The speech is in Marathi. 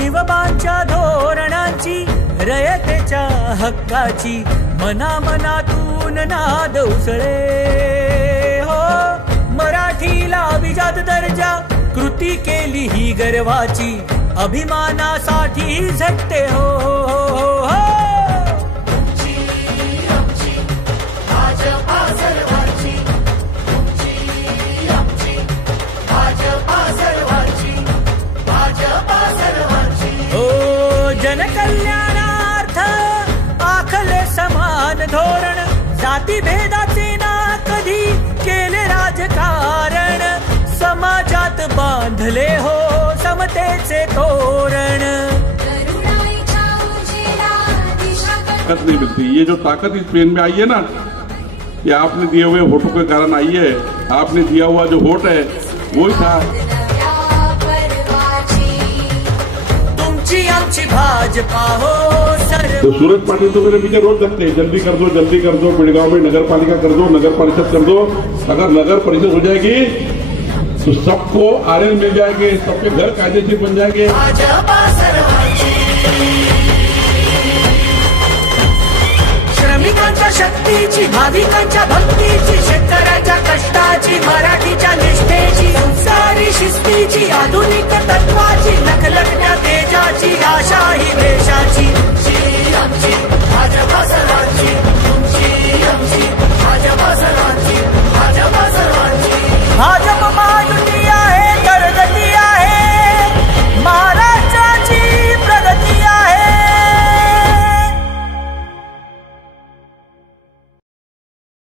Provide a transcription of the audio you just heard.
शिवबांच्या धोरणांची रयतेच्या हक्काची मनामनातून नाद उसळे हो. मराठीला अभिजात दर्जा कृती केली ही गर्वाची अभिमानासाठी झटते हो, हो, हो. जनकल्याणार्थ आखले समान धोरण जाती भेदाचे ना कधी केले राजकारण समाजात बांधले हो समतेचे तोरण. ताकत नहीं मिलती, ये जो ताकत इस पेन में आई है ना, ये आपने दिए हुए वोटों के कारण आई है. आपने दिया हुआ जो वोट है वही था. भाजपा हो सर. तो सूरज पाटिल तो मेरे पीछे रोज लगते हैं, जल्दी कर दो बिड़गांव में नगर पालिका कर दो, नगर परिषद कर दो. अगर नगर परिषद हो जाएगी तो सबको आरएल मिल जाएंगे, सबके घर कायदेशीर बन जाएंगे. श्रमिकांच्या शक्तीची, भाविकांच्या भक्तीची, शेतकऱ्याच्या कष्टाची, मराठीच्या निष्ठेची, संस्कारी शिस्तीची, आधुनिक तत्वाची, लखलखत्या तेजाची आशा ही